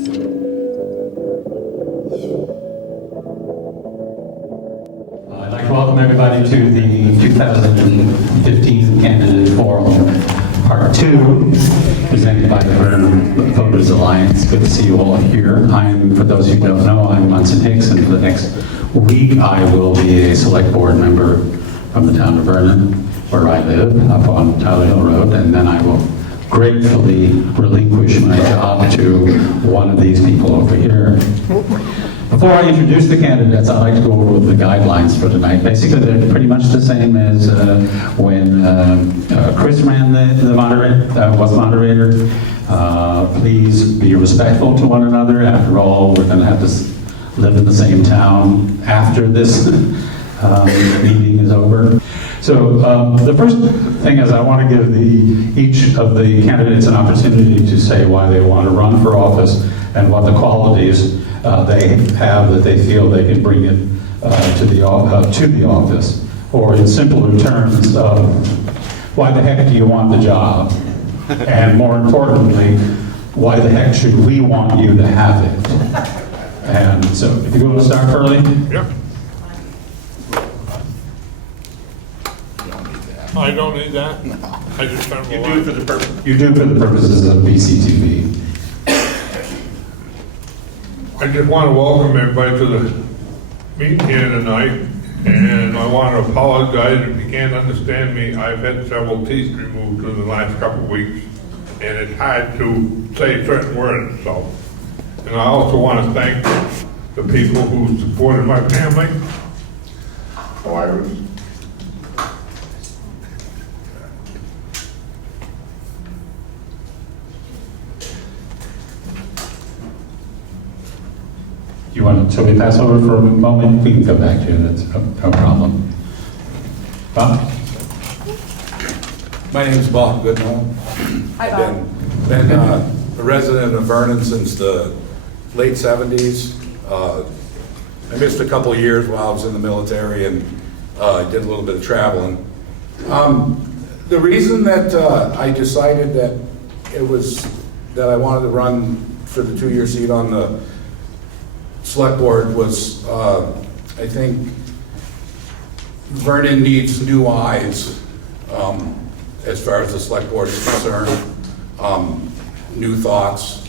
I'd like to welcome everybody to the 2015 Candidate Forum, Part 2, presented by the Vernon Voters Alliance. Good to see you all here. For those who don't know, I'm Munson Hicks, and for the next week I will be a select board member from the town of Vernon, where I live, up on Tyler Hill Road, and then I will gratefully relinquish my job to one of these people over here. Before I introduce the candidates, I'd like to go over the guidelines for tonight. Basically, they're pretty much the same as when Chris ran the moderator, was moderator. Please be respectful to one another. After all, we're going to have to live in the same town after this meeting is over. So the first thing is I want to give each of the candidates an opportunity to say why they want to run for office and what the qualities they have that they feel they can bring it to the office. Or in simpler terms, why the heck do you want the job? And more importantly, why the heck should we want you to have it? And so if you want to start, Curly? Yep. I don't need that? No. I just turn the line. You do for the purposes of BCTV. I just want to welcome everybody to the meeting here tonight, and I want to apologize if you can't understand me. I've had several teeth removed in the last couple of weeks, and it's hard to say certain words, so. And I also want to thank the people who supported my family. Oh, I was. Shall we pass over for a moment? We can come back to you, that's no problem. Bob? My name is Bob Goodman. Hi, Bob. I've been a resident of Vernon since the late 70s. I missed a couple of years while I was in the military and did a little bit of traveling. The reason that I decided that I wanted to run for the 2-year seat on the select board was, I think Vernon needs new eyes as far as the select board is concerned. New thoughts,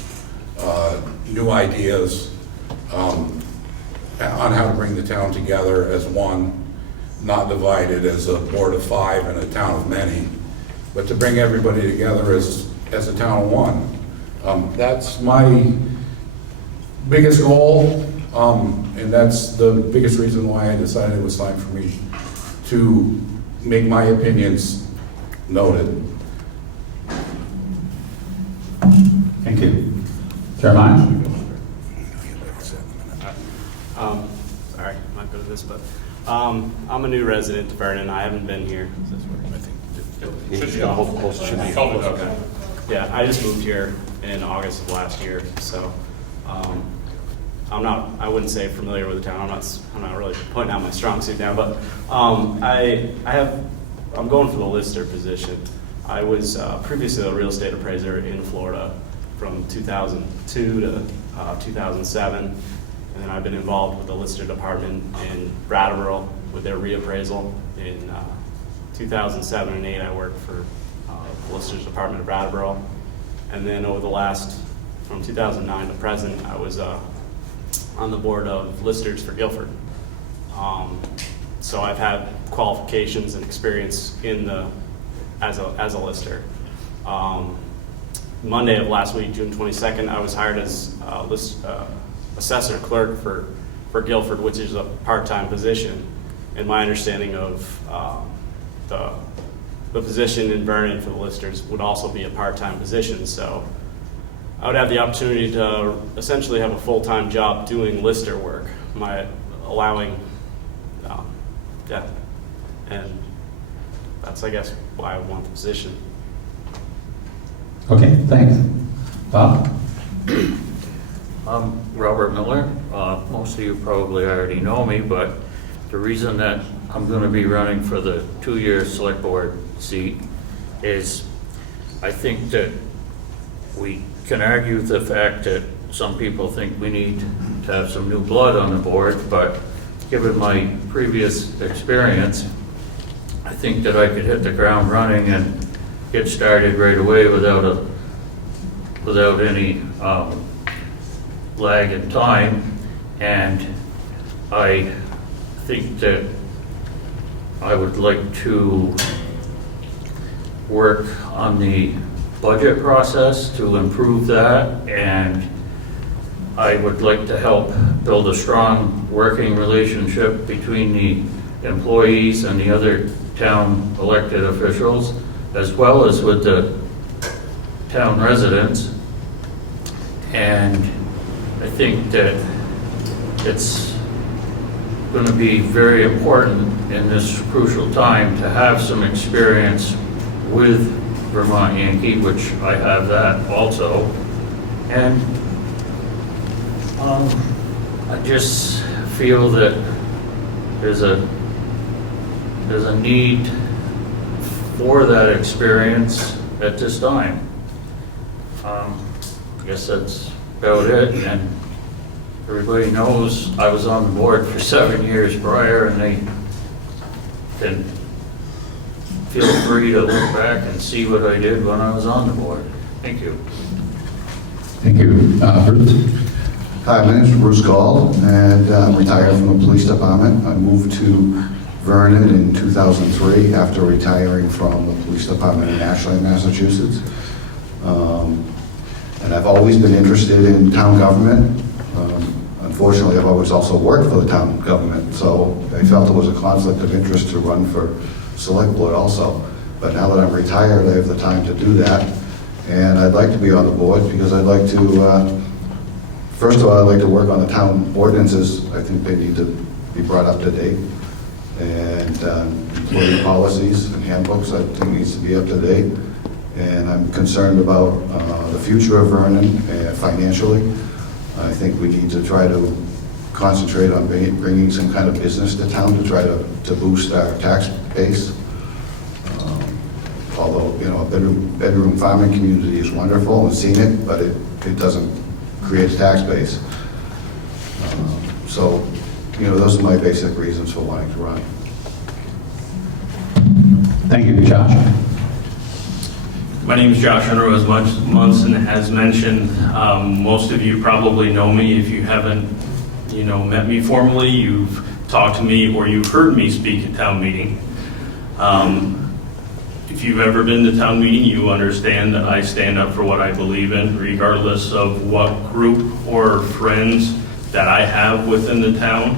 new ideas on how to bring the town together as one, not divided as a board of 5 and a town of many, but to bring everybody together as a town of one. That's my biggest goal, and that's the biggest reason why I decided it was time for me to make my opinions noted. Thank you. Jeremiah? Sorry, I might go to this, but I'm a new resident of Vernon. I haven't been here. Okay. Yeah, I just moved here in August of last year, so I wouldn't say familiar with the town. I'm not really pointing out my strong suit now, but I'm going for the Lister position. I was previously a real estate appraiser in Florida from 2002 to 2007, and then I've been involved with the Lister department in Brattleboro with their reappraisal. In 2007 and 8, I worked for the Lister's department of Brattleboro, and then over the last, from 2009 to present, I was on the board of Listers for Guilford. So I've had qualifications and experience as a lister. Monday of last week, June 22nd, I was hired as assessor clerk for Guilford, which is a part-time position. And my understanding of the position in Vernon for the listers would also be a part-time position. So I would have the opportunity to essentially have a full-time job doing lister work, and that's, I guess, why I want the position. Okay, thanks. Bob? I'm Robert Miller. Most of you probably already know me, but the reason that I'm going to be running for the 2-year select board seat is I think that we can argue the fact that some people think we need to have some new blood on the board, but given my previous experience, I think that I could hit the ground running and get started right away without any lag in time. And I think that I would like to work on the budget process to improve that, and I would like to help build a strong working relationship between the employees and the other town elected officials, as well as with the town residents. And I think that it's going to be very important in this crucial time to have some experience with Vermont Yankee, which I have that also. And I just feel that there's a need for that experience at this time. I guess that's about it. And everybody knows I was on the board for 7 years prior, and they can feel free to look back and see what I did when I was on the board. Thank you. Thank you. Bruce? Hi, my name is Bruce Gall, and I'm retired from the police department. I moved to Vernon in 2003 after retiring from the police department in Ashland, Massachusetts. And I've always been interested in town government. Unfortunately, I've always also worked for the town government, so I felt it was a conflict of interest to run for select board also. But now that I'm retired, I have the time to do that. And I'd like to be on the board because I'd like to, first of all, I'd like to work on the town ordinances. I think they need to be brought up to date. And employee policies and handbooks, I think needs to be up to date. And I'm concerned about the future of Vernon financially. I think we need to try to concentrate on bringing some kind of business to town to try to boost our tax base. Although, you know, a bedroom farming community is wonderful and scenic, but it doesn't create a tax base. So, you know, those are my basic reasons for wanting to run. Thank you, Josh. My name is Josh Hunter, as Munson has mentioned. Most of you probably know me. If you haven't, met me formally, you've talked to me or you've heard me speak at town meeting. If you've ever been to town meeting, you understand that I stand up for what I believe in, regardless of what group or friends that I have within the town.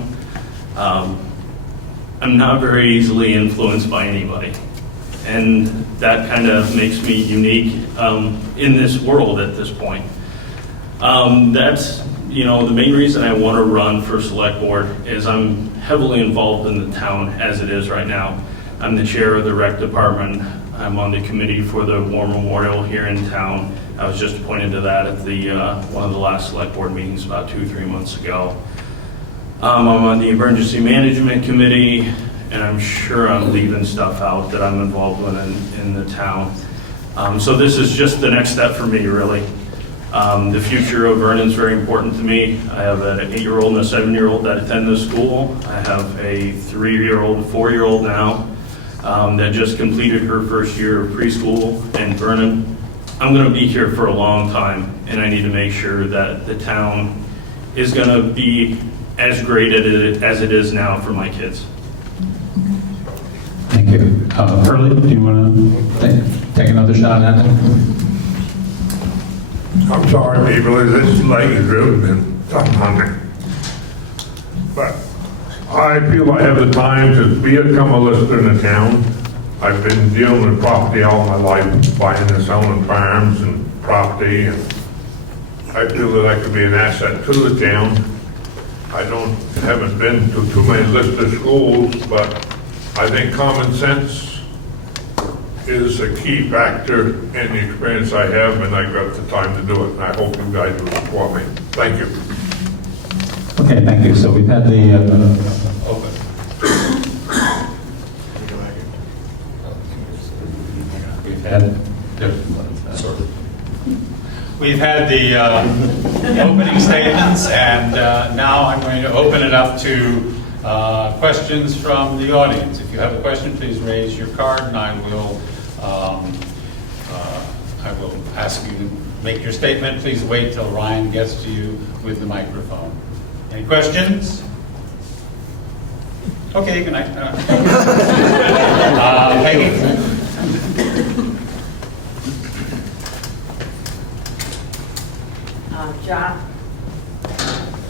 I'm not very easily influenced by anybody. And that kind of makes me unique in this world at this point. That's, the main reason I want to run for select board is I'm heavily involved in the town as it is right now. I'm the chair of the rec department. I'm on the committee for the War Memorial here in town. I was just appointed to that at the one of the last select board meetings about 2-3 months ago. I'm on the emergency management committee, and I'm sure I'm leaving stuff out that I'm involved with in the town. So this is just the next step for me, really. The future of Vernon is very important to me. I have an 8-year-old and a 7-year-old that attend this school. I have a 3-year-old and 4-year-old now that just completed her first year of preschool in Vernon. I'm going to be here for a long time, and I need to make sure that the town is going to be as great as it is now for my kids. Thank you. Hurley, do you want to take another shot at it? I'm sorry, people, this leg is really been tough on me. But I feel I have the time to become a lister in the town. I've been dealing with property all my life, buying and selling farms and property, and I feel that I could be an asset to the town. I haven't been to too many lister schools, but I think common sense is a key factor in the experience I have, and I got the time to do it, and I hope you guys will support me. Thank you. Okay, thank you. So we've had the... We've had... We've had the opening statements, and now I'm going to open it up to questions from the audience. If you have a question, please raise your card, and I will ask you to make your statement. Please wait till Ryan gets to you with the microphone. Any questions? Okay, good night. Peggy?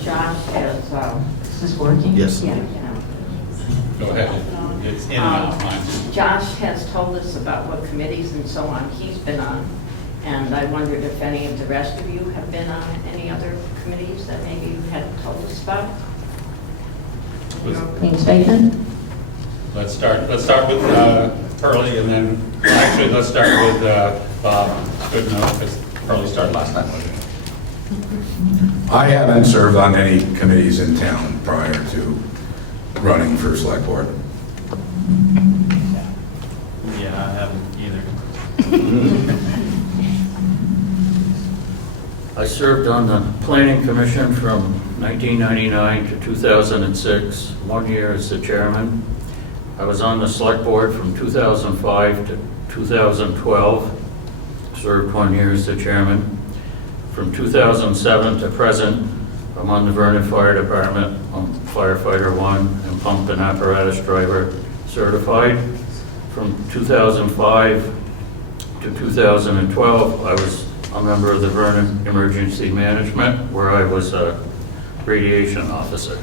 Josh has, is this working? Yes. Yeah. Go ahead. It's in and out, mine. Josh has told us about what committees and so on he's been on, and I wondered if any of the rest of you have been on any other committees that maybe you hadn't told us about? Your opening statement? Let's start with Pearlie, and then, actually, let's start with Bob Goodenough, because Pearlie started last time. I haven't served on any committees in town prior to running for select board. Yeah, I haven't either. I served on the Planning Commission from 1999 to 2006, 1 year as the chairman. I was on the Select Board from 2005 to 2012, served 1 year as the chairman. From 2007 to present, I'm on the Vernon Fire Department. I'm firefighter 1 and pump and apparatus driver certified. From 2005 to 2012, I was a member of the Vernon Emergency Management, where I was a radiation officer.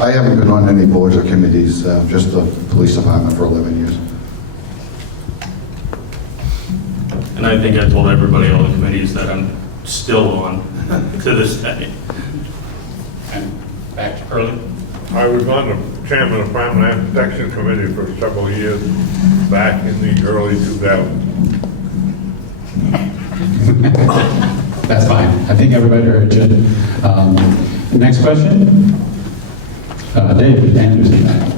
I haven't been on any boards or committees, just the police department for 11 years. And I think I told everybody, all the committees, that I'm still on to this day. And back to Pearlie. I was on the chairman of the Farmland Protection Committee for several years back in the early 2000s. That's fine. I think everybody heard you. Next question? David Anderson.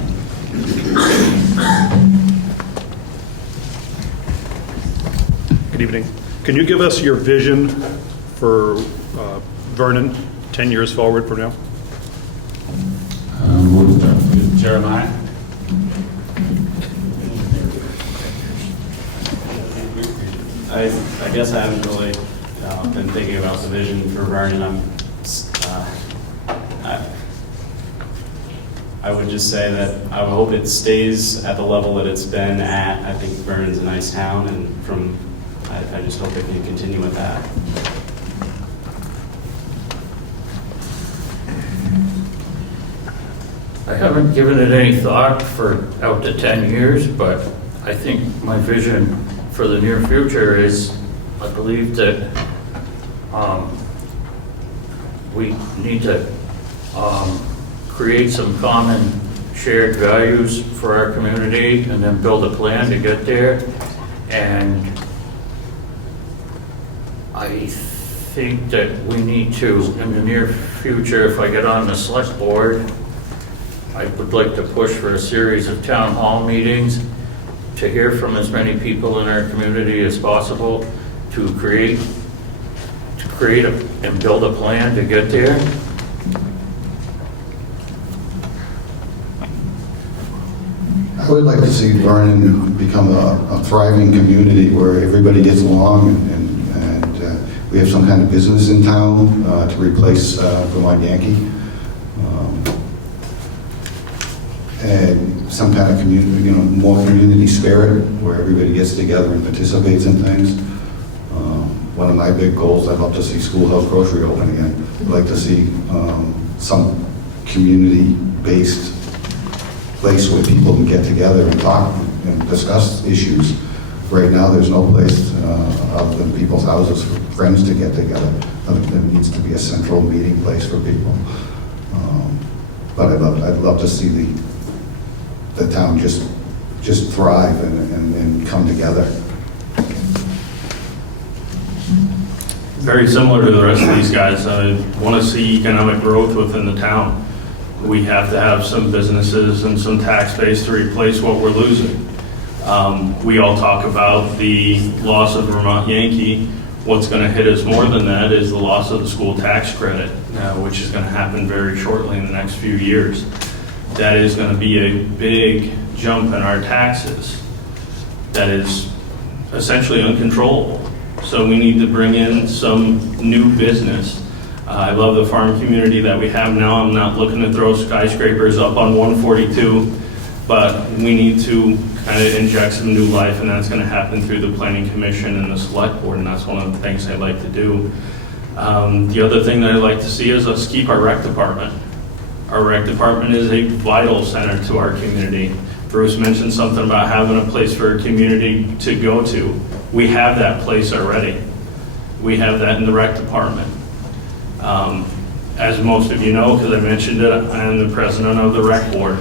Good evening. Can you give us your vision for Vernon 10 years forward from now? We'll start with Jeremiah. I guess I haven't really been thinking about the vision for Vernon. I would just say that I hope it stays at the level that it's been at. I think Vernon's a nice town, and I just hope it can continue with that. I haven't given it any thought for out to 10 years, but I think my vision for the near future is, I believe that we need to create some common shared values for our community and then build a plan to get there. And I think that we need to, in the near future, if I get on the select board, I would like to push for a series of town hall meetings to hear from as many people in our community as possible to create and build a plan to get there. I would like to see Vernon become a thriving community where everybody gets along and we have some kind of business in town to replace Vermont Yankee. And some kind of community, more community spirit where everybody gets together and participates in things. One of my big goals, I'd love to see Schoolhouse Grocery open again. I'd like to see some community-based place where people can get together and talk and discuss issues. Right now, there's no place other than people's houses for friends to get together. There needs to be a central meeting place for people. But I'd love to see the town just thrive and come together. Very similar to the rest of these guys. I want to see economic growth within the town. We have to have some businesses and some tax base to replace what we're losing. We all talk about the loss of Vermont Yankee. What's going to hit us more than that is the loss of the school tax credit, which is going to happen very shortly in the next few years. That is going to be a big jump in our taxes that is essentially uncontrollable. So we need to bring in some new business. I love the farm community that we have now. I'm not looking to throw skyscrapers up on 142, but we need to kind of inject some new life, and that's going to happen through the Planning Commission and the Select Board, and that's one of the things I'd like to do. The other thing that I'd like to see is us keep our rec department. Our rec department is a vital center to our community. Bruce mentioned something about having a place for a community to go to. We have that place already. We have that in the rec department. As most of you know, because I mentioned it, I am the president of the rec board.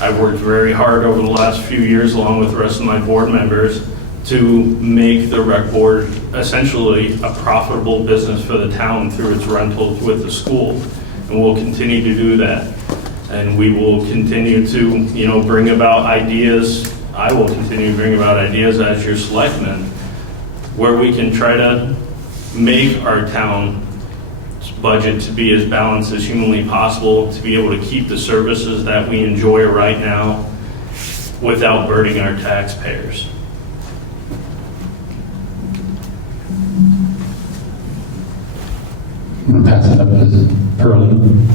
I've worked very hard over the last few years, along with the rest of my board members, to make the rec board essentially a profitable business for the town through its rentals with the school. And we'll continue to do that. And we will continue to, bring about ideas. I will continue to bring about ideas as your selectman, where we can try to make our town budget to be as balanced as humanly possible, to be able to keep the services that we enjoy right now without burdening our taxpayers. I'm going to pass it up to Vernon.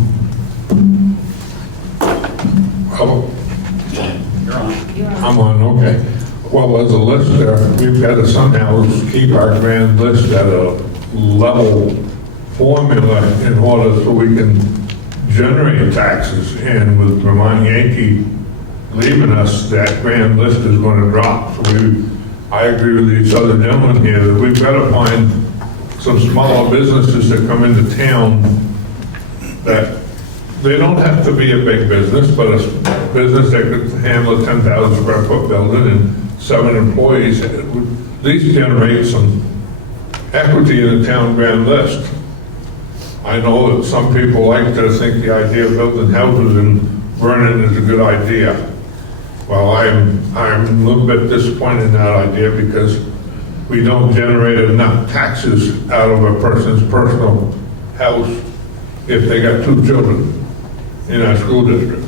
Oh, I'm on, okay. Well, as a lister, we've got to somehow keep our grand list at a level formula in order so we can generate taxes. And with Vermont Yankee leaving us, that grand list is going to drop. So I agree with these other gentlemen here that we've got to find some smaller businesses that come into town that they don't have to be a big business, but a business that could handle a 10,000 square foot building and 7 employees. It would at least generate some equity in the town grand list. I know that some people like to think the idea of building houses in Vernon is a good idea. Well, I'm a little bit disappointed in that idea because we don't generate enough taxes out of a person's personal house if they got 2 children in our school district.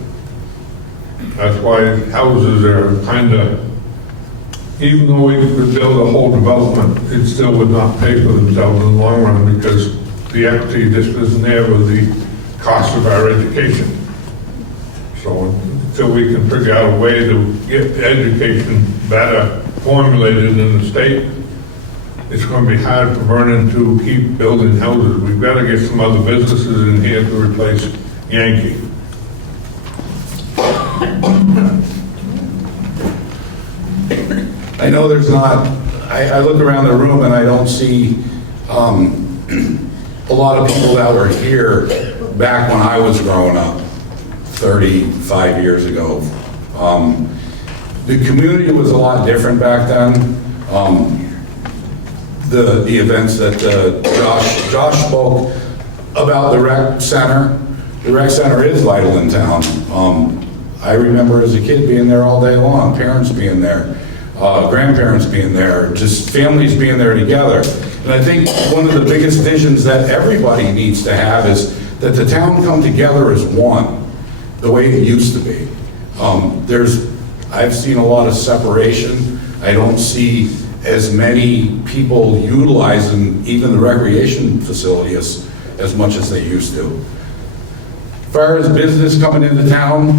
That's why houses are kind of, even though we could build a whole development, it still would not pay for themselves in the long run because the equity just isn't there with the cost of our education. So until we can figure out a way to get education better formulated in the state, it's going to be hard for Vernon to keep building houses. We've got to get some other businesses in here to replace Yankee. I know there's not, I look around the room and I don't see a lot of people that were here back when I was growing up, 35 years ago. The community was a lot different back then. The events that Josh spoke about the rec center. The rec center is vital in town. I remember as a kid being there all day long, parents being there, grandparents being there, just families being there together. And I think one of the biggest visions that everybody needs to have is that the town come together as one, the way it used to be. I've seen a lot of separation. I don't see as many people utilizing even the recreation facility as much as they used to. As far as business coming into town,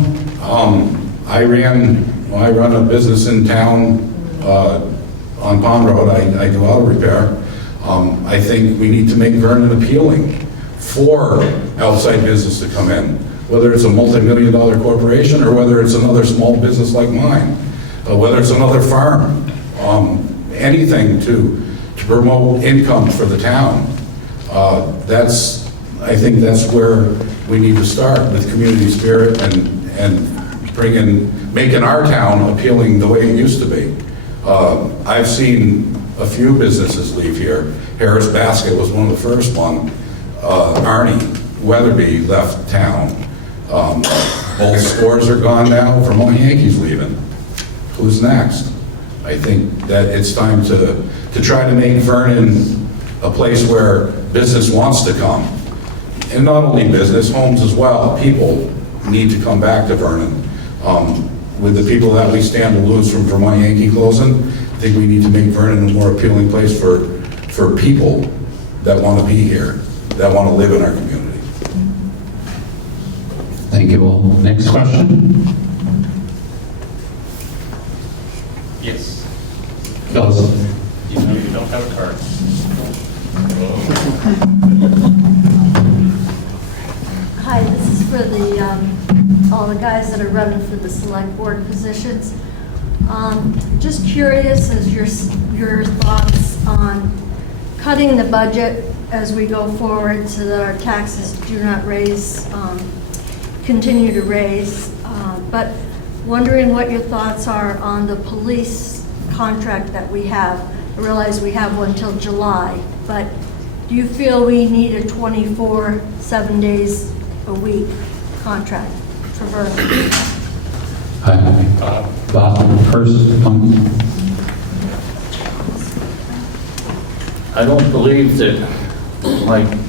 I run a business in town on Pond Road. I do auto repair. I think we need to make Vernon appealing for outside business to come in, whether it's a multi-million-dollar corporation or whether it's another small business like mine, whether it's another farm, anything to promote income for the town. I think that's where we need to start with community spirit and making our town appealing the way it used to be. I've seen a few businesses leave here. Harris Basket was one of the first one. Arnie Weatherby left town. Both stores are gone now. Vermont Yankees leaving. Who's next? I think that it's time to try to make Vernon a place where business wants to come. And not only business, homes as well. People need to come back to Vernon. With the people that we stand to lose from Vermont Yankee closing, I think we need to make Vernon a more appealing place for people that want to be here, that want to live in our community. Thank you all. Next question? Yes. Phyllis? You know you don't have a card. Hi, this is for all the guys that are running for the select board positions. Just curious as your thoughts on cutting the budget as we go forward so that our taxes do not raise, continue to raise. But wondering what your thoughts are on the police contract that we have. I realize we have one till July, but do you feel we need a 24, 7 days a week contract for Vernon? Bob, first, I don't believe that,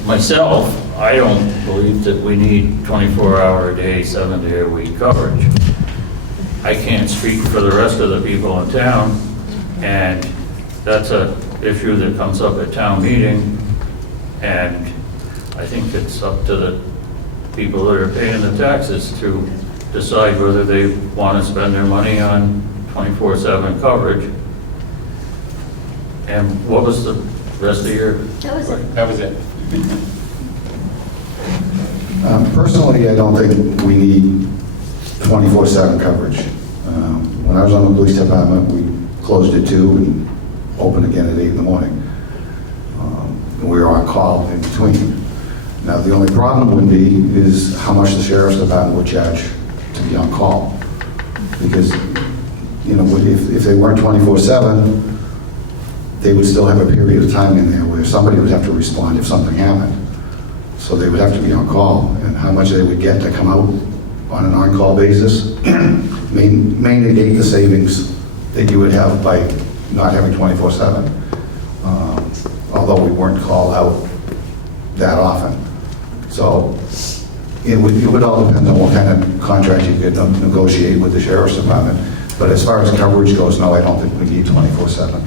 myself, I don't believe that we need 24-hour-a-day, 7-day-a-week coverage. I can't speak for the rest of the people in town, and that's an issue that comes up at town meeting, and I think it's up to the people that are paying the taxes to decide whether they want to spend their money on 24/7 coverage. And what was the rest of your? That was it. That was it. Personally, I don't think we need 24/7 coverage. When I was on the police department, we closed at 2 and opened again at 8 in the morning. And we were on call in between. Now, the only problem would be is how much the sheriff's department would charge to be on call. Because, you know, if they weren't 24/7, they would still have a period of time in there where somebody would have to respond if something happened. So they would have to be on call, and how much they would get to come out on an on-call basis may negate the savings that you would have by not having 24/7. Although we weren't called out that often. So it would all depend on what kind of contract you could negotiate with the sheriff's department. But as far as coverage goes, no, I don't think we need 24/7.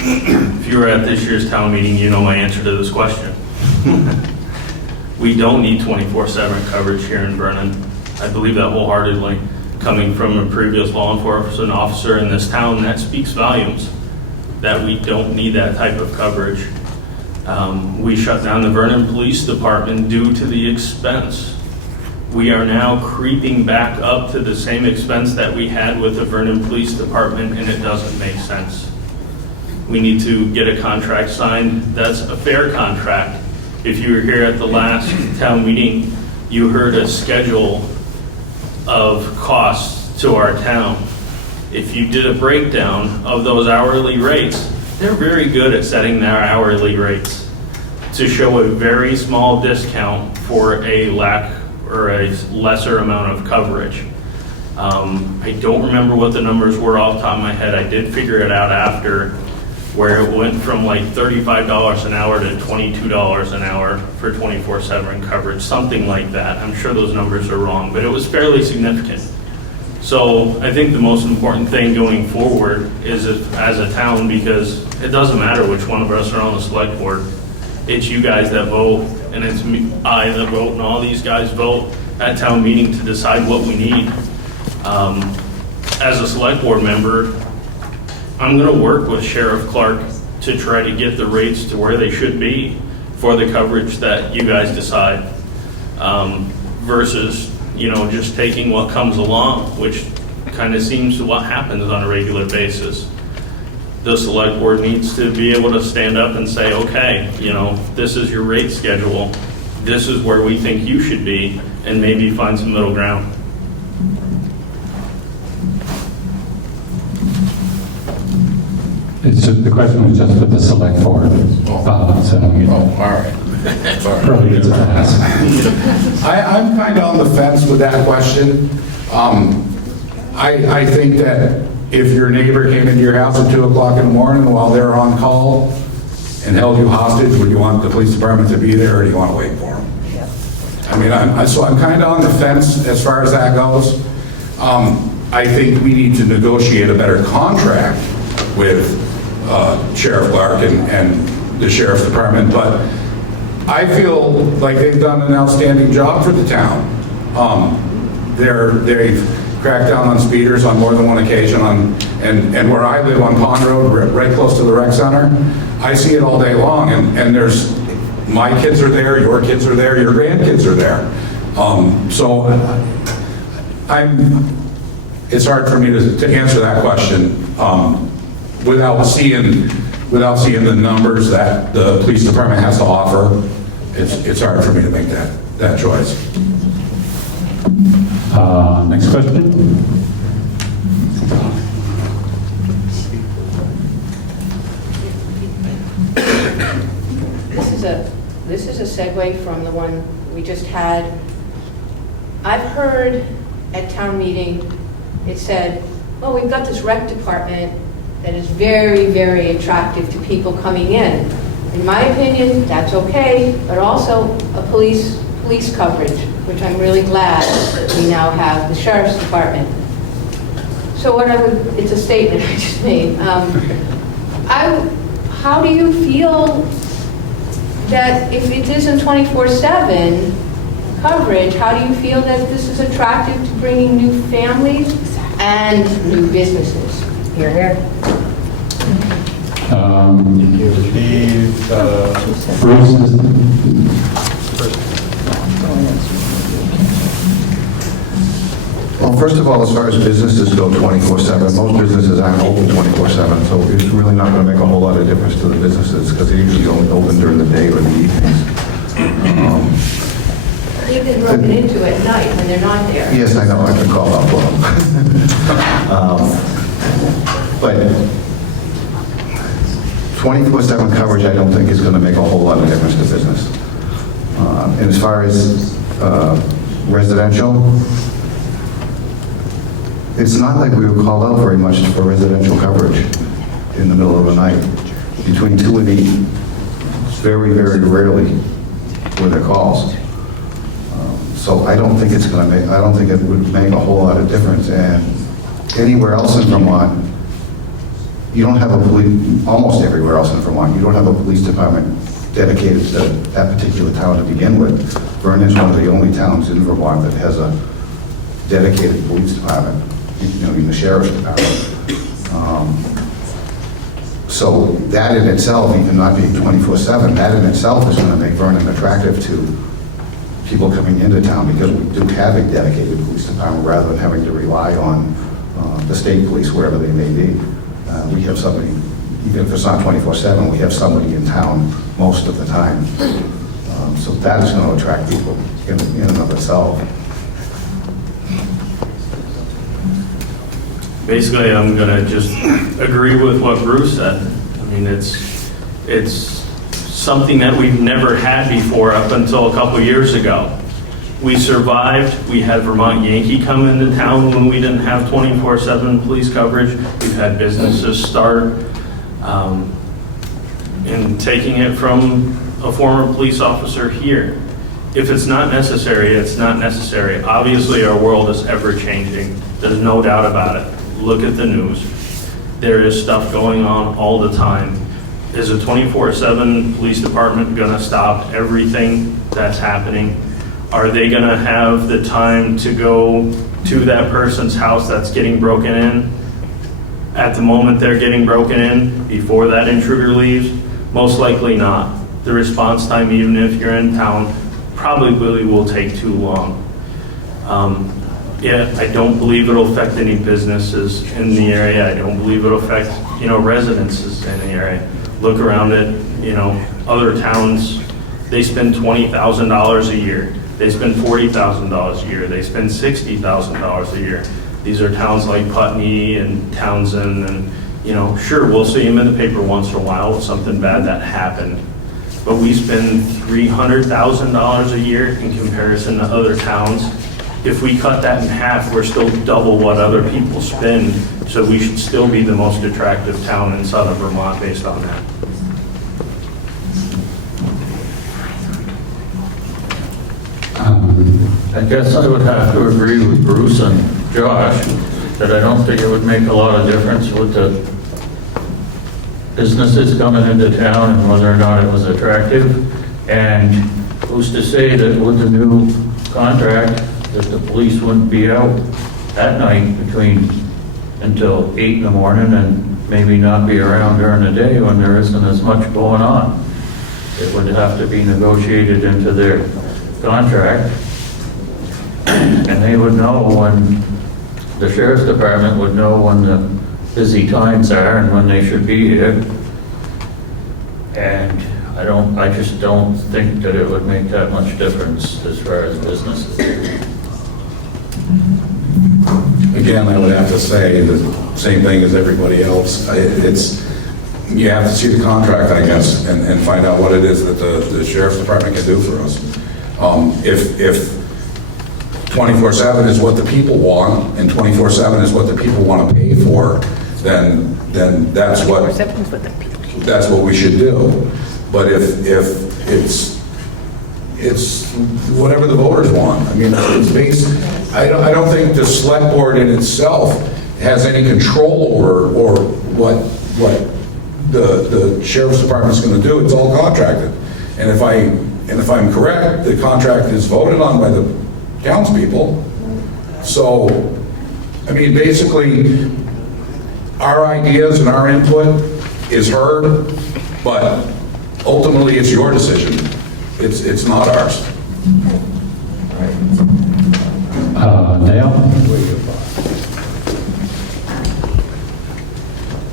If you were at this year's town meeting, you know my answer to this question. We don't need 24/7 coverage here in Vernon. I believe that wholeheartedly. Coming from a previous law enforcement officer in this town, that speaks volumes, that we don't need that type of coverage. We shut down the Vernon Police Department due to the expense. We are now creeping back up to the same expense that we had with the Vernon Police Department, and it doesn't make sense. We need to get a contract signed that's a fair contract. If you were here at the last town meeting, you heard a schedule of costs to our town. If you did a breakdown of those hourly rates, they're very good at setting their hourly rates to show a very small discount for a lack or a lesser amount of coverage. I don't remember what the numbers were off the top of my head. I did figure it out after, where it went from like $35 an hour to $22 an hour for 24/7 coverage, something like that. I'm sure those numbers are wrong, but it was fairly significant. So I think the most important thing going forward is as a town, because it doesn't matter which one of us are on the select board. It's you guys that vote, and it's I that vote, and all these guys vote at town meeting to decide what we need. As a select board member, I'm going to work with Sheriff Clark to try to get the rates to where they should be for the coverage that you guys decide, versus, you know, just taking what comes along, which kind of seems to what happens on a regular basis. The select board needs to be able to stand up and say, okay, you know, this is your rate schedule. This is where we think you should be, and maybe find some middle ground. The question was just for the select board. Bob, so, you know, Oh, all right. Sorry. probably it's a pass. I'm kind of on the fence with that question. I think that if your neighbor came into your house at 2 o'clock in the morning while they're on call and held you hostage, would you want the police department to be there, or do you want to wait for them? I mean, I'm kind of on the fence as far as that goes. I think we need to negotiate a better contract with Sheriff Clark and the Sheriff's Department, but I feel like they've done an outstanding job for the town. They've cracked down on speeders on more than one occasion, and where I live on Pond Road, right close to the rec center, I see it all day long, and there's, my kids are there, your kids are there, your grandkids are there. So it's hard for me to answer that question without seeing the numbers that the police department has to offer. It's hard for me to make that choice. Next question. This is a segue from the one we just had. I've heard at town meeting, it said, well, we've got this rec department that is very, very attractive to people coming in. In my opinion, that's okay, but also a police coverage, which I'm really glad we now have the Sheriff's Department. So it's a statement I just made. How do you feel that if it isn't 24/7 coverage, how do you feel that this is attractive to bringing new families and new businesses? Hear, hear. Well, first of all, as far as businesses go 24/7, most businesses aren't open 24/7, so it's really not going to make a whole lot of difference to the businesses because they're usually only open during the day or the evenings. They've been broken into at night when they're not there. Yes, I know, I can call out for them. But 24/7 coverage, I don't think is going to make a whole lot of difference to business. And as far as residential, it's not like we were called out very much for residential coverage in the middle of the night. Between 2 and 8, very, very rarely were there calls. So I don't think it's going to make, I don't think it would make a whole lot of difference. And anywhere else in Vermont, you don't have a police, almost everywhere else in Vermont, you don't have a police department dedicated to that particular town to begin with. Vernon is one of the only towns in Vermont that has a dedicated police department, in the Sheriff's Department. So that in itself, even not being 24/7, that in itself is going to make Vernon attractive to people coming into town because we do have a dedicated police department rather than having to rely on the state police wherever they may be. We have somebody, even if it's not 24/7, we have somebody in town most of the time. So that is going to attract people in and of itself. Basically, I'm going to just agree with what Bruce said. I mean, it's something that we've never had before up until a couple years ago. We survived. We had Vermont Yankee come into town when we didn't have 24/7 police coverage. We've had businesses start, and taking it from a former police officer here. If it's not necessary, it's not necessary. Obviously, our world is ever-changing. There's no doubt about it. Look at the news. There is stuff going on all the time. Is a 24/7 police department going to stop everything that's happening? Are they going to have the time to go to that person's house that's getting broken in at the moment they're getting broken in before that intruder leaves? Most likely not. The response time, even if you're in town, probably will take too long. Yeah, I don't believe it'll affect any businesses in the area. I don't believe it'll affect, residences in the area. Look around at, other towns, they spend $20,000 a year. They spend $40,000 a year. They spend $60,000 a year. These are towns like Putney and Townsend and, sure, we'll see them in the paper once in a while with something bad that happened. But we spend $300,000 a year in comparison to other towns. if we cut that in half, we're still double what other people spend, so we should still be the most attractive town in southern Vermont based on that. I guess I would have to agree with Bruce and Josh that I don't think it would make a lot of difference with the businesses coming into town and whether or not it was attractive. And who's to say that with the new contract, that the police wouldn't be out at night until 8 in the morning and maybe not be around during the day when there isn't as much going on. It would have to be negotiated into their contract. And they would know when, the sheriff's department would know when the busy times are and when they should be here. And I just don't think that it would make that much difference as far as businesses. Again, I would have to say the same thing as everybody else. You have to see the contract, I guess, and find out what it is that the sheriff's department can do for us. If 24/7 is what the people want, and 24/7 is what the people want to pay for, then that's what we should do. But if it's whatever the voters want. I mean, it's based, I don't think the select board in itself has any control over what the sheriff's department's going to do. It's all contracted. And if I'm correct, the contract is voted on by the townspeople. So, I mean, basically, our ideas and our input is heard, but ultimately it's your decision. It's not ours. Dale?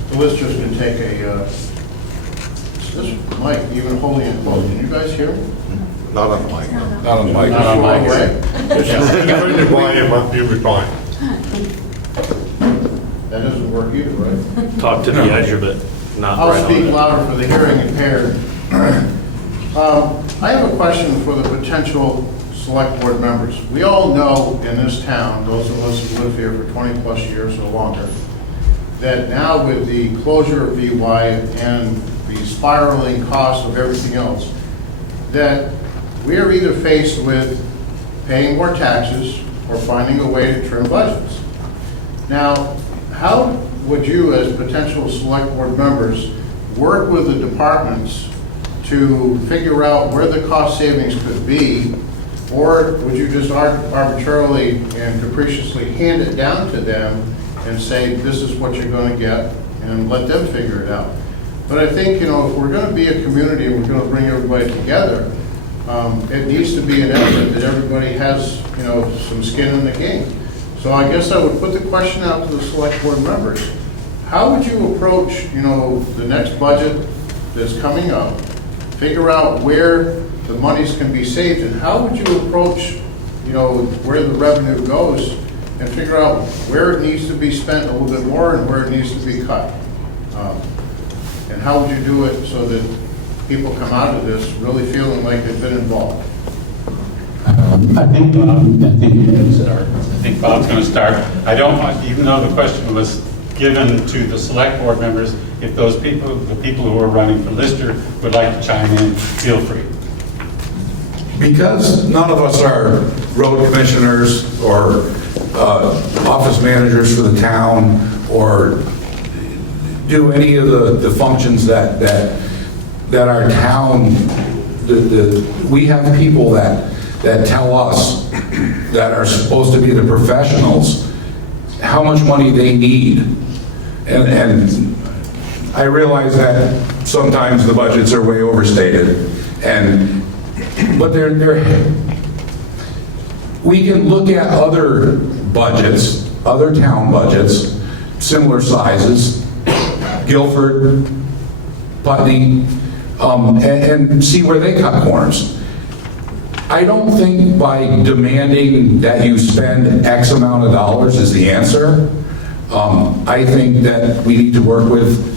The Listers can take this mic, even holding it close. Can you guys hear me? Not on the mic. Not on the mic. Not on the mic, right? Turn the volume up, you'll be fine. That doesn't work either, right? Talk to the edge of it, not I'll right on speak it. louder for the hearing impaired. I have a question for the potential select board members. We all know in this town, those of us who live here for 20 plus years or longer, that now with the closure of VY and the spiraling cost of everything else, that we are either faced with paying more taxes or finding a way to trim budgets. Now, how would you, as potential select board members, work with the departments to figure out where the cost savings could be, or would you just arbitrarily and capriciously hand it down to them and say, this is what you're going to get, and let them figure it out? But I think, if we're going to be a community and we're going to bring everybody together, it needs to be an effort that everybody has, some skin in the game. So I guess I would put the question out to the select board members. How would you approach, the next budget that's coming up, figure out where the monies can be saved, and how would you approach, where the revenue goes, and figure out where it needs to be spent a little bit more and where it needs to be cut? And how would you do it so that people come out of this really feeling like they've been involved? I think Bob's going to start. I don't want, even though the question was given to the select board members, if those people, the people who are running for Lister, would like to chime in, feel free. Because none of us are road commissioners or office managers for the town or do any of the functions that our town, we have people that tell us that are supposed to be the professionals how much money they need. And I realize that sometimes the budgets are way overstated, but we can look at other budgets, other town budgets, similar sizes, Guilford, Putney, and see where they cut corners. I don't think by demanding that you spend X amount of dollars is the answer. I think that we need to work with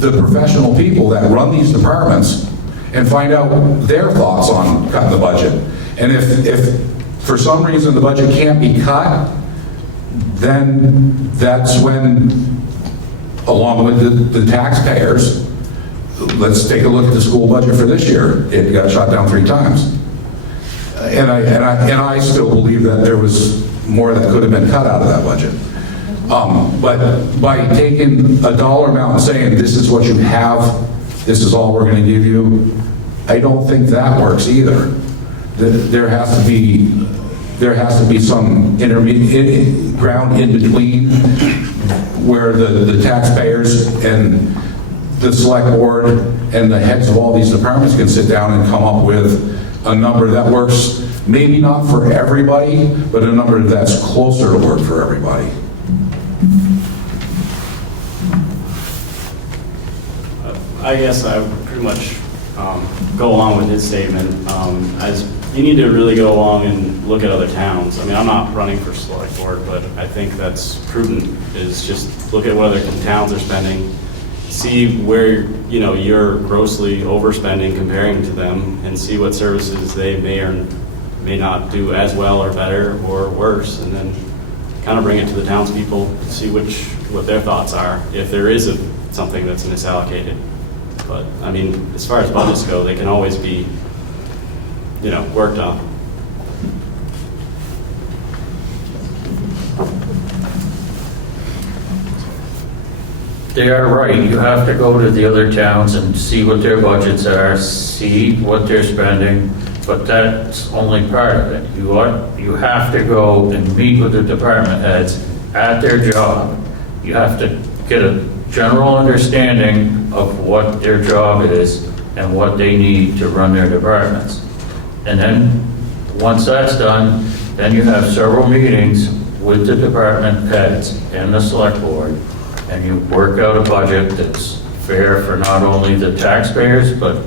the professional people that run these departments and find out their thoughts on cutting the budget. And if for some reason the budget can't be cut, then that's when, along with the taxpayers, let's take a look at the school budget for this year. It got shot down 3 times. And I still believe that there was more that could have been cut out of that budget. But by taking a dollar amount and saying, this is what you have, this is all we're going to give you, I don't think that works either. There has to be some intermediate ground in between where the taxpayers and the select board and the heads of all these departments can sit down and come up with a number that works, maybe not for everybody, but a number that's closer to work for everybody. I guess I would pretty much go along with his statement. As you need to really go along and look at other towns. I mean, I'm not running for select board, but I think that's prudent, is just look at what other towns are spending, see where, you know, you're grossly overspending comparing to them, and see what services they may or may not do as well or better or worse, and then kind of bring it to the townspeople, see what their thoughts are, if there is something that's misallocated. But, I mean, as far as budgets go, they can always be, you know, worked on. They are right, you have to go to the other towns and see what their budgets are, see what they're spending, but that's only part of it. You have to go and meet with the department heads at their job. You have to get a general understanding of what their job is and what they need to run their departments. And then, once that's done, then you have several meetings with the department heads and the select board, and you work out a budget that's fair for not only the taxpayers, but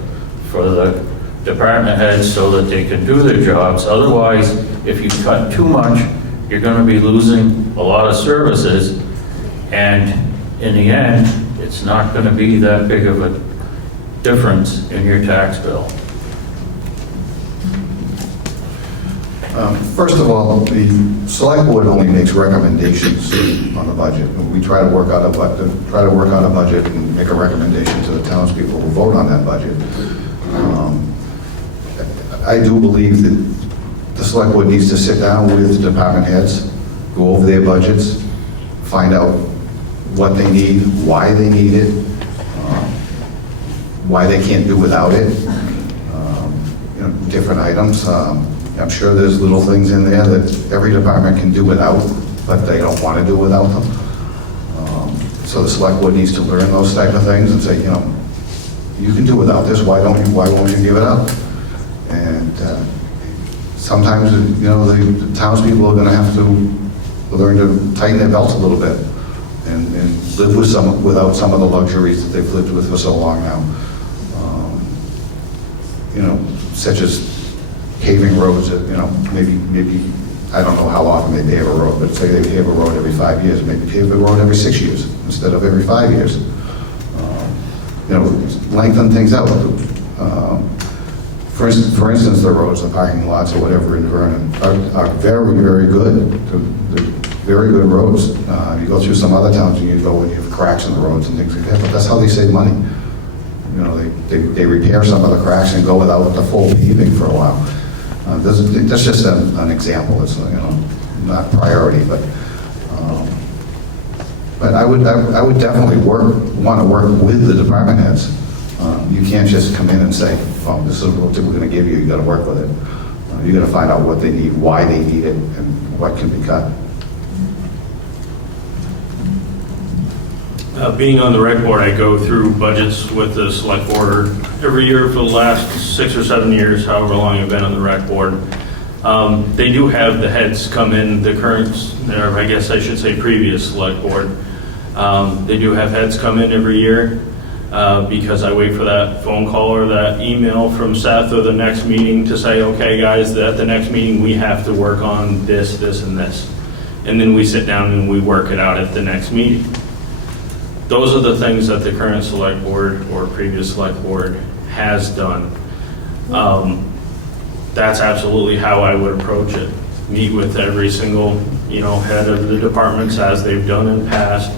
for the department heads so that they can do their jobs. Otherwise, if you cut too much, you're going to be losing a lot of services, and in the end, it's not going to be that big of a difference in your tax bill. First of all, the select board only makes recommendations on the budget. We try to work out a budget and make a recommendation to the townspeople who vote on that budget. I do believe that the select board needs to sit down with the department heads, go over their budgets, find out what they need, why they need it, why they can't do without it, you know, different items. I'm sure there's little things in there that every department can do without, but they don't want to do without them. So the select board needs to learn those type of things and say, you know, you can do without this, why won't you give it up? And sometimes, you know, the townspeople are going to have to learn to tighten their belts a little bit and live without some of the luxuries that they've lived with for so long now. You know, such as paving roads that, you know, maybe, I don't know how often they pave a road, but say they pave a road every 5 years, maybe pave a road every 6 years instead of every 5 years. You know, lengthen things out. For instance, the roads, the parking lots or whatever in Vernon are very, very good. They're very good roads. You go through some other towns and you go and you have cracks in the roads and things like that, but that's how they save money. You know, they repair some of the cracks and go without the full paving for a while. That's just an example. It's, you know, not priority, but I would definitely want to work with the department heads. You can't just come in and say, "Well, this is what we're going to give you. You got to work with it." You got to find out what they need, why they need it, and what can be cut. Being on the rec board, I go through budgets with the select board every year for the last 6 or 7 years, however long I've been on the rec board. They do have the heads come in, the current, or I guess I should say previous select board. They do have heads come in every year because I wait for that phone call or that email from Seth or the next meeting to say, okay guys, at the next meeting we have to work on this, this, and this. And then we sit down and we work it out at the next meeting. Those are the things that the current select board or previous select board has done. That's absolutely how I would approach it. meet with every single, head of the departments as they've done in the past,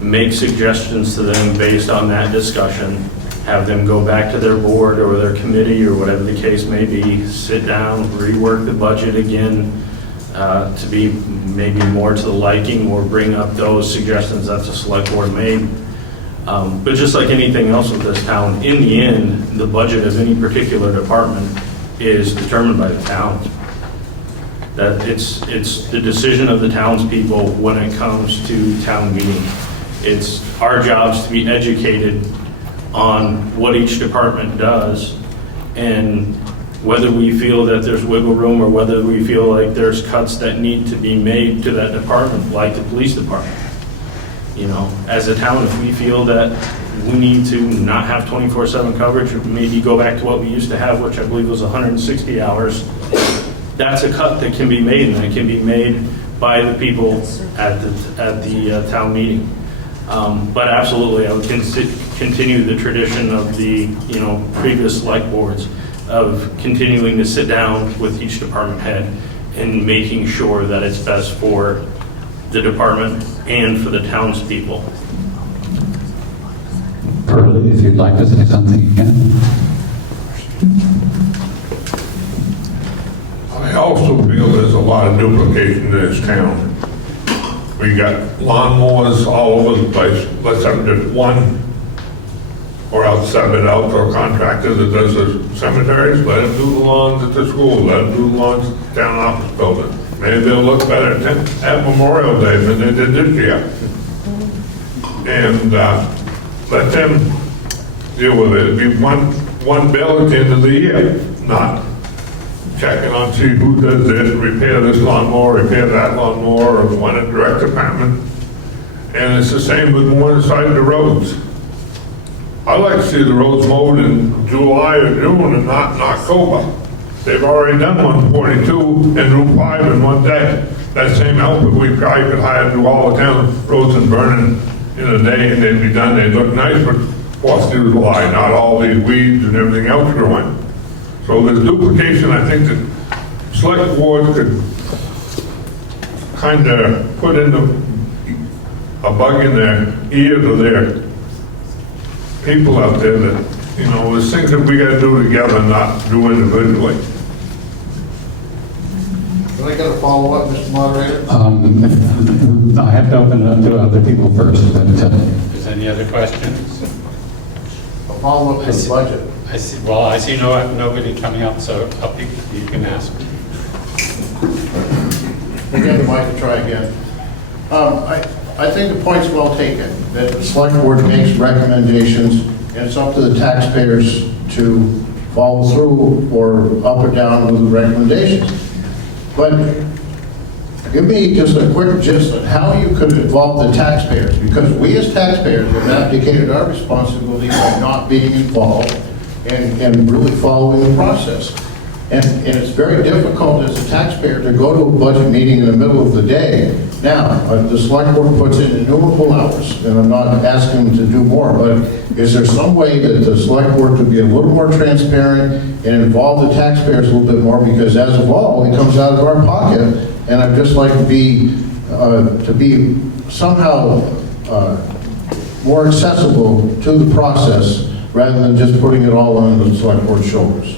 make suggestions to them based on that discussion, have them go back to their board or their committee or whatever the case may be, sit down, rework the budget again to be maybe more to the liking, or bring up those suggestions that the select board made. But just like anything else with this town, in the end, the budget of any particular department is determined by the town. That it's the decision of the townspeople when it comes to town meeting. It's our jobs to be educated on what each department does, and whether we feel that there's wiggle room or whether we feel like there's cuts that need to be made to that department, like the police department. As a town, if we feel that we need to not have 24/7 coverage, or maybe go back to what we used to have, which I believe was 160 hours, that's a cut that can be made, and it can be made by the people at the town meeting. But absolutely, I would continue the tradition of the previous select boards of continuing to sit down with each department head and making sure that it's best for the department and for the townspeople. Curly, if you'd like to say something again. I also feel there's a lot of duplication in this town. We got lawnmowers all over the place. Let's have just one, or else sub it out to a contractor that does the cemeteries. Let him do the lawns at the school. Let him do the lawns at the town office building. Maybe they'll look better at Memorial Day than they did this year. And let them deal with it. It'll be one bill at the end of the year, not checking on, see who does this, repair this lawnmower, repair that lawnmower, or the one at the rec department. And it's the same with one side of the roads. I like to see the roads mowed in July or June and not in October. They've already done 142 and Route 5 in one day. That same outfit we probably could hire to do all the town roads in Vernon in a day, and they'd be done. They'd look nice, but 4th of July, not all these weeds and everything else growing. So there's duplication. I think that select board could kind of put in a bug in their ears of their people out there that, there's things that we got to do together, not do individually. Can I get a follow-up, Mr. Moderator? I have to open it up to other people first, but is there any other questions? A follow-up to the budget. I see nobody coming up, so you can ask. Again, Mike, try again. I think the point's well taken, that the select board makes recommendations, and it's up to the taxpayers to follow through or up or down with the recommendations. But give me just a quick gist on how you could involve the taxpayers, because we as taxpayers have abdicated our responsibility by not being involved and really following the process. And it's very difficult as a taxpayer to go to a budget meeting in the middle of the day. Now, the select board puts in innumerable hours, and I'm not asking them to do more, but is there some way that the select board could be a little more transparent and involve the taxpayers a little bit more? Because as of all, it comes out of our pocket, and I'd just like to be somehow more accessible to the process rather than just putting it all on the select board's shoulders.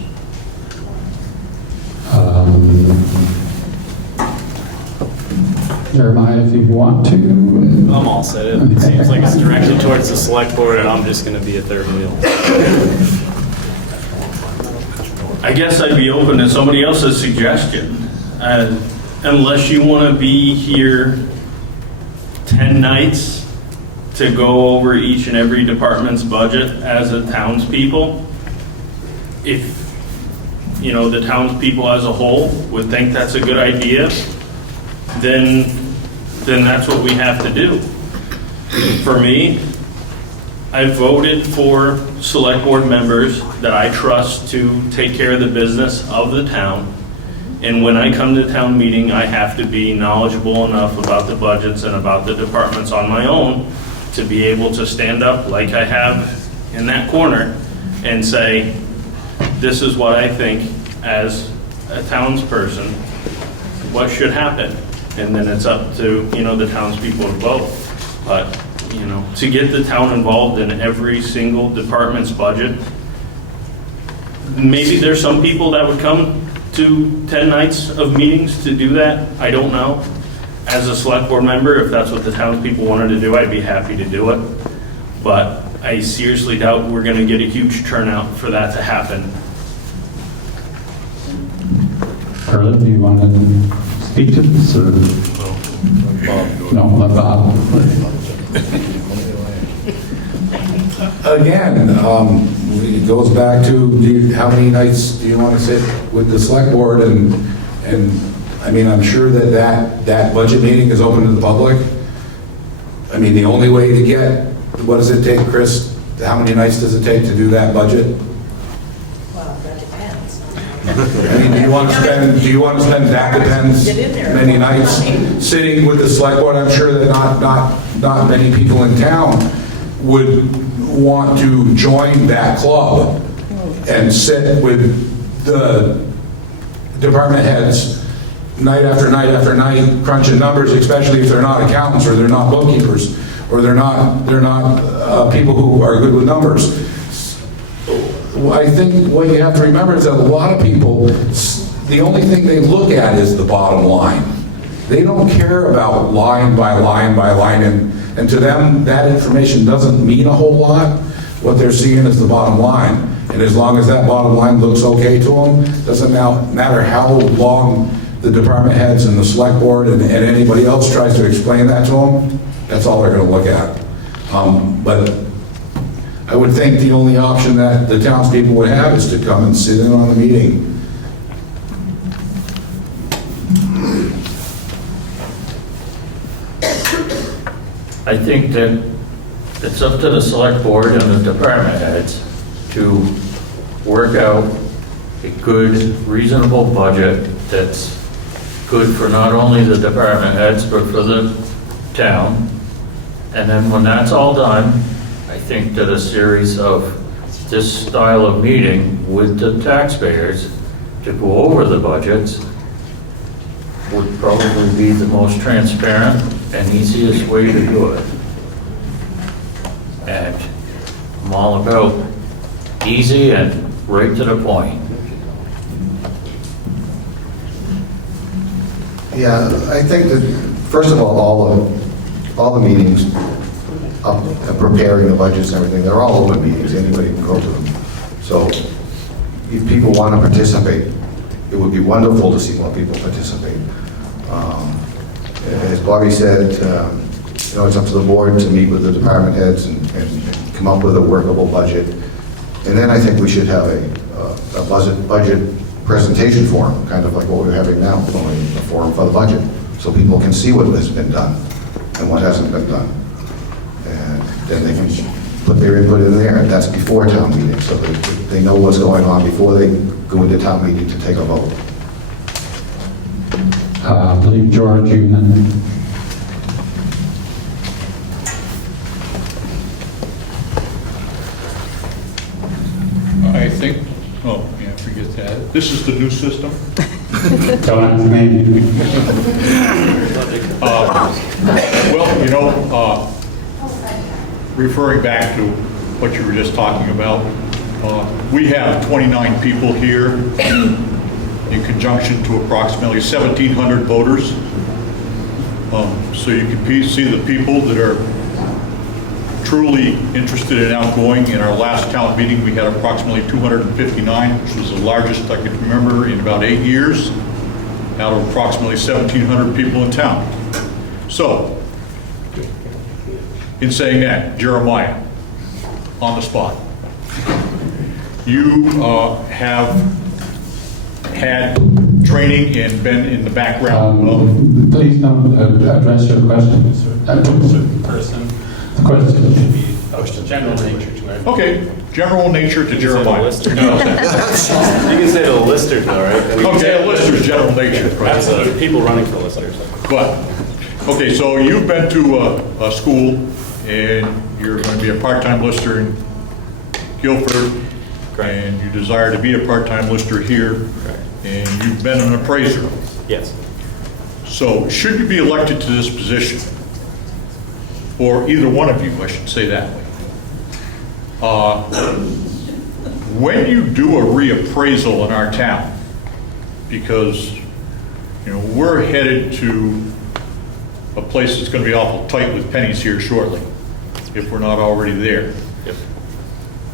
Jeremiah, if you want to. I'm all set. It seems like it's directed towards the select board, and I'm just going to be a third wheel. I guess I'd be open to somebody else's suggestion. Unless you want to be here 10 nights to go over each and every department's budget as a townspeople, if the townspeople as a whole would think that's a good idea, then that's what we have to do. For me, I voted for select board members that I trust to take care of the business of the town. And when I come to town meeting, I have to be knowledgeable enough about the budgets and about the departments on my own to be able to stand up like I have in that corner and say, this is what I think as a townsperson what should happen. And then it's up to, the townspeople to vote. But, to get the town involved in every single department's budget, maybe there's some people that would come to 10 nights of meetings to do that. I don't know. As a select board member, if that's what the townspeople wanted to do, I'd be happy to do it. But I seriously doubt we're going to get a huge turnout for that to happen. Carla, do you want to speak to this? Or? No, let Bob. Again, it goes back to how many nights do you want to sit with the select board? And I mean, I'm sure that budget meeting is open to the public. I mean, the only way to get, what does it take, Chris? How many nights does it take to do that budget? Well, that depends. I mean, do you want to spend that depends many nights sitting with the select board? I'm sure that not many people in town would want to join that club and sit with the department heads night after night after night crunching numbers, especially if they're not accountants or they're not bookkeepers or they're not people who are good with numbers. I think what you have to remember is that a lot of people, the only thing they look at is the bottom line. They don't care about line by line by line, and to them, that information doesn't mean a whole lot. What they're seeing is the bottom line. And as long as that bottom line looks okay to them, doesn't matter how long the department heads and the select board and anybody else tries to explain that to them, that's all they're going to look at. But I would think the only option that the townspeople would have is to come and sit in on the meeting. I think that it's up to the select board and the department heads to work out a good, reasonable budget that's good for not only the department heads, but for the town. And then when that's all done, I think that a series of this style of meeting with the taxpayers to go over the budgets would probably be the most transparent and easiest way to do it. And I'm all about easy and right to the point. Yeah, I think that, first of all the meetings, preparing the budgets and everything, they're all open meetings, anybody can go to them. So if people want to participate, it would be wonderful to see more people participate. As Bobby said, it's up to the board to meet with the department heads and come up with a workable budget. And then I think we should have a budget presentation forum, kind of like what we're having now, only a forum for the budget, so people can see what has been done and what hasn't been done. And then they can put their input in there, and that's before town meeting, so they know what's going on before they go into town meeting to take a vote. I believe George, you then. I think, forget that. This is the new system. Don't have to name it. Referring back to what you were just talking about, we have 29 people here in conjunction to approximately 1,700 voters. So you can see the people that are truly interested in outgoing. In our last town meeting, we had approximately 259, which was the largest I could remember in about 8 years, out of approximately 1,700 people in town. So, in saying that, Jeremiah, on the spot, you have had training and been in the background of... Please don't address your question to person. The question should be of general nature to everyone. Okay, general nature to Jeremiah. You can say to the listers though, right? Okay, a lister's general nature. That's people running for listers. But, okay, so you've been to a school and you're going to be a part-time lister in Guilford. Correct. And you desire to be a part-time lister here. Correct. And you've been an appraiser. Yes. So should you be elected to this position, or either one of you, I should say that way, when you do a reappraisal in our town, because, you know, we're headed to a place that's going to be awful tight with pennies here shortly, if we're not already there.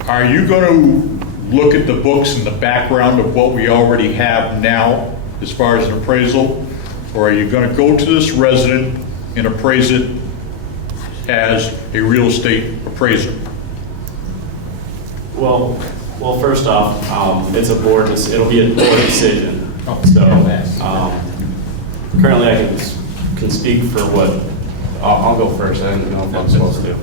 Are you going to look at the books and the background of what we already have now as far as an appraisal? Or are you going to go to this resident and appraise it as a real estate appraiser? Well, first off, it's a board, it'll be a board decision. So, currently I can speak for what, I'll go first, I don't know if I'm supposed to. I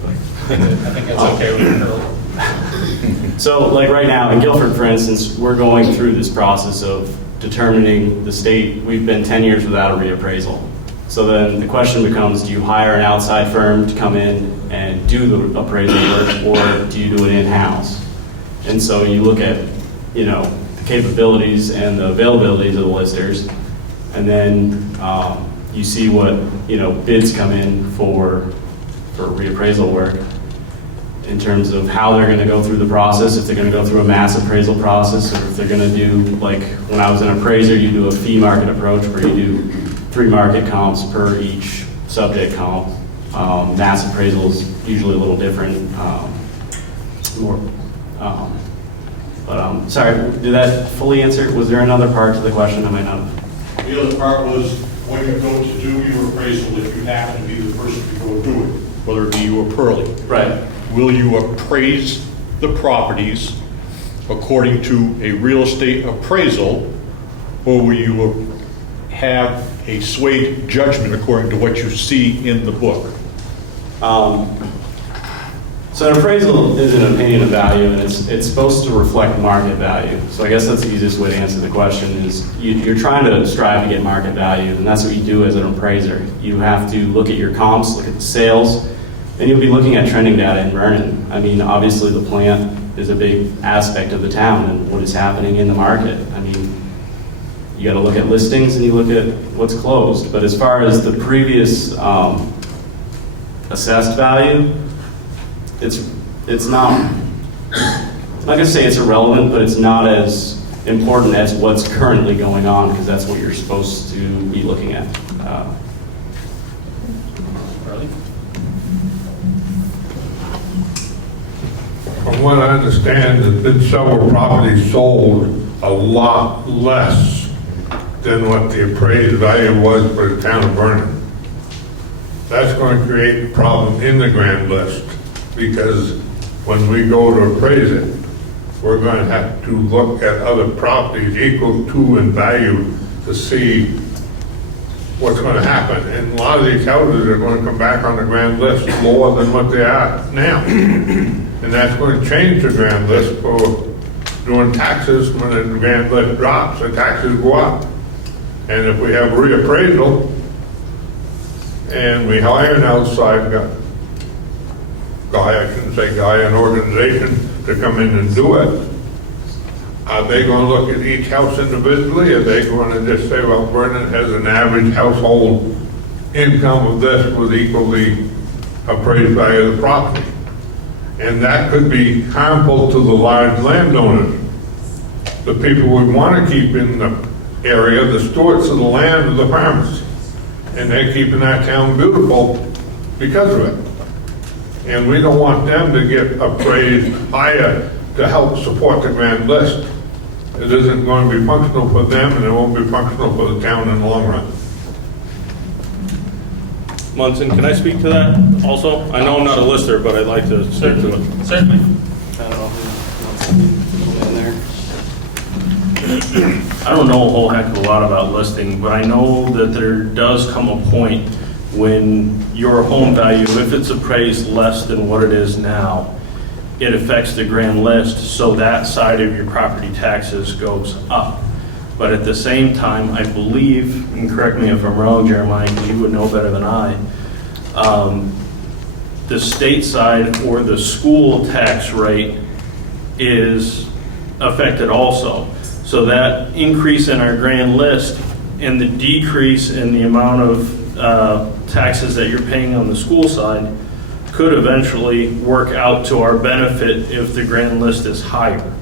think that's okay with you. So, like right now in Guilford, for instance, we're going through this process of determining the state. We've been 10 years without a reappraisal. So then the question becomes, do you hire an outside firm to come in and do the appraisal work, or do you do it in-house? And so you look at, you know, the capabilities and the availabilities of the listers, and then you see what, you know, bids come in for reappraisal work in terms of how they're going to go through the process, if they're going to go through a mass appraisal process, or if they're going to do, like when I was an appraiser, you do a fee market approach where you do 3 market comps per each subject comp. Mass appraisal is usually a little different. Sorry, did that fully answer? Was there another part to the question I might not have? The other part was, when you go to do your appraisal, if you happen to be the person to go do it, whether it be you or Pearlie. Right. Will you appraise the properties according to a real estate appraisal, or will you have a swayed judgment according to what you see in the book? So an appraisal is an opinion of value, and it's supposed to reflect market value. So I guess that's the easiest way to answer the question is you're trying to strive to get market value, and that's what you do as an appraiser. You have to look at your comps, look at the sales, and you'll be looking at trending data in Vernon. I mean, obviously the plant is a big aspect of the town and what is happening in the market. I mean, you got to look at listings and you look at what's closed. But as far as the previous assessed value, it's not, I'm not going to say it's irrelevant, but it's not as important as what's currently going on, because that's what you're supposed to be looking at. From what I understand, there's been several properties sold a lot less than what the appraised value was for the town of Vernon. That's going to create a problem in the grand list, because when we go to appraise it, we're going to have to look at other properties equal to in value to see what's going to happen. And a lot of these houses are going to come back on the grand list lower than what they are now. And that's going to change the grand list for doing taxes. When the grand list drops, the taxes go up. And if we have reappraisal and we hire an outside guy, I shouldn't say guy, an organization to come in and do it, are they going to look at each house individually? Are they going to just say, well, Vernon has an average household income of this with equally appraised value of the property? And that could be harmful to the large landowners. The people we want to keep in the area, the stewards of the land, are the farmers. And they're keeping that town beautiful because of it. And we don't want them to get appraised higher to help support the grand list. It isn't going to be functional for them, and it won't be functional for the town in the long run. Munson, can I speak to that also? I know I'm not a lister, but I'd like to speak to it. Certainly. I don't know a whole heck of a lot about listing, but I know that there does come a point when your home value, if it's appraised less than what it is now, it affects the grand list, so that side of your property taxes goes up. But at the same time, I believe, and correct me if I'm wrong, Jeremiah, because you would know better than I, the state side or the school tax rate is affected also. So that increase in our grand list and the decrease in the amount of taxes that you're paying on the school side could eventually work out to our benefit if the grand list is higher.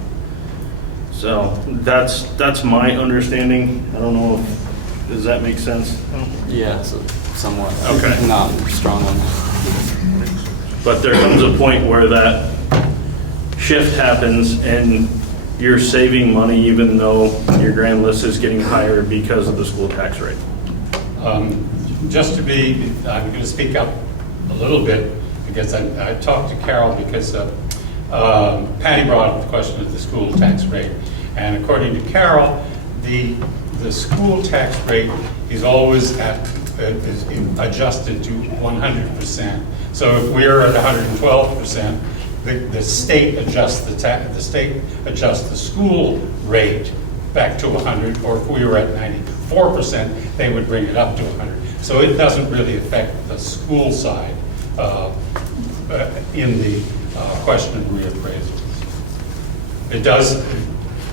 So that's my understanding. I don't know if, does that make sense? Yeah, so somewhat. Okay. Not strong on that. But there comes a point where that shift happens and you're saving money even though your grand list is getting higher because of the school tax rate. Just to be, I'm going to speak up a little bit because I talked to Carol because Patty brought up the question of the school tax rate. And according to Carol, the school tax rate is always is adjusted to 100%. So if we're at 112%, the state adjusts the state adjusts the school rate back to 100, or if we were at 94%, they would bring it up to 100. So it doesn't really affect the school side in the question of reappraisals. It does,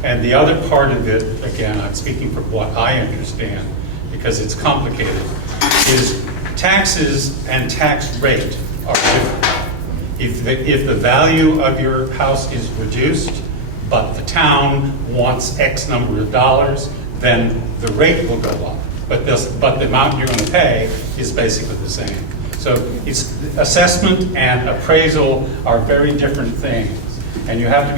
and the other part of it, again, I'm speaking from what I understand, because it's complicated, is taxes and tax rate are different. If the value of your house is reduced, but the town wants X number of dollars, then the rate will go up. But the amount you're going to pay is basically the same. So it's assessment and appraisal are very different things. And you have to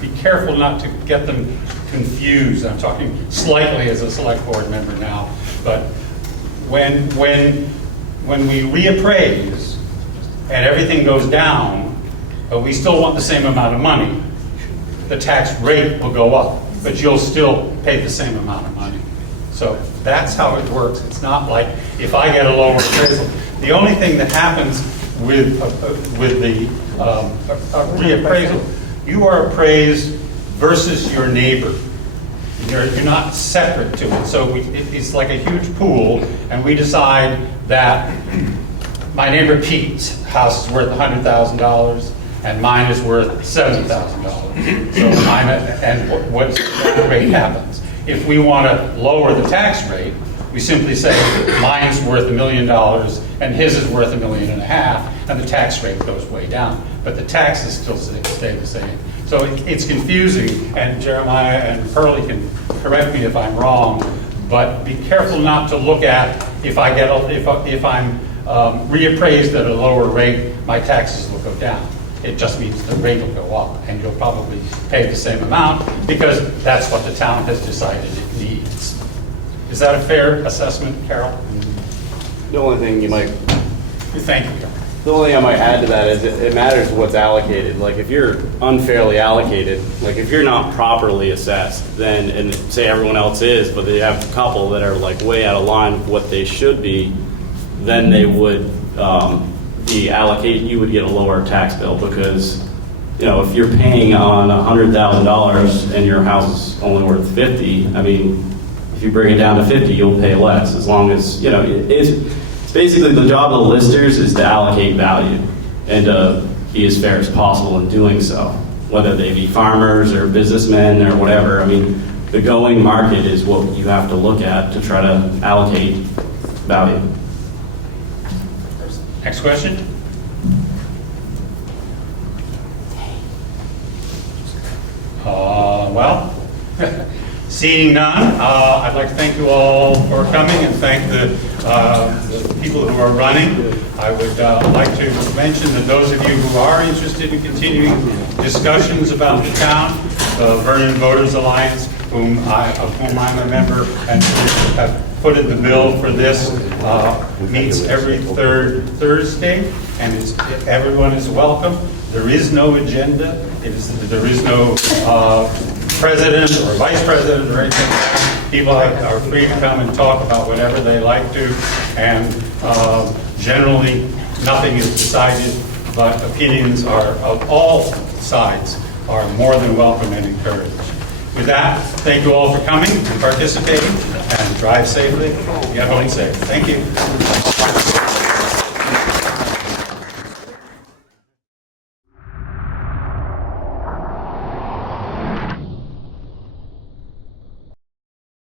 be careful not to get them confused. I'm talking slightly as a select board member now. But when we reappraise and everything goes down, but we still want the same amount of money, the tax rate will go up, but you'll still pay the same amount of money. So that's how it works. It's not like if I get a lower appraisal. The only thing that happens with the reappraisal, you are appraised versus your neighbor. You're not separate to it. So it's like a huge pool, and we decide that my neighbor Pete's house is worth $100,000, and mine is worth $70,000. So what that rate happens? If we want to lower the tax rate, we simply say mine's worth $1 million and his is worth $1.5 million, and the tax rate goes way down. But the taxes still stay the same. So it's confusing, and Jeremiah and Pearlie can correct me if I'm wrong, but be careful not to look at if I'm reappraised at a lower rate, my taxes will go down. It just means the rate will go up, and you'll probably pay the same amount because that's what the town has decided it needs. Is that a fair assessment, Carol? The only thing you might, Thank you, Carol. the only thing I might add to that is it matters what's allocated. Like if you're unfairly allocated, like if you're not properly assessed, then, and say everyone else is, but they have a couple that are like way out of line with what they should be, then they would be allocated, you would get a lower tax bill because, you know, if you're paying on $100,000 and your house is only worth 50, I mean, if you bring it down to 50, you'll pay less as long as, you know, it's basically the job of the listers is to allocate value and to be as fair as possible in doing so, whether they be farmers or businessmen or whatever. I mean, the going market is what you have to look at to try to allocate value. Next question? Well, seeing none, I'd like to thank you all for coming and thank the people who are running. I would like to mention that those of you who are interested in continuing discussions about the town, the Vernon Voters Alliance, of whom I'm a member and have footed the bill for this, meets every third Thursday, and everyone is welcome. There is no agenda. There is no president or vice president or anything. People are free to come and talk about whatever they like to, and generally nothing is decided, but opinions of all sides are more than welcome and encouraged. With that, thank you all for coming and participating, and drive safely, get home safe. Thank you.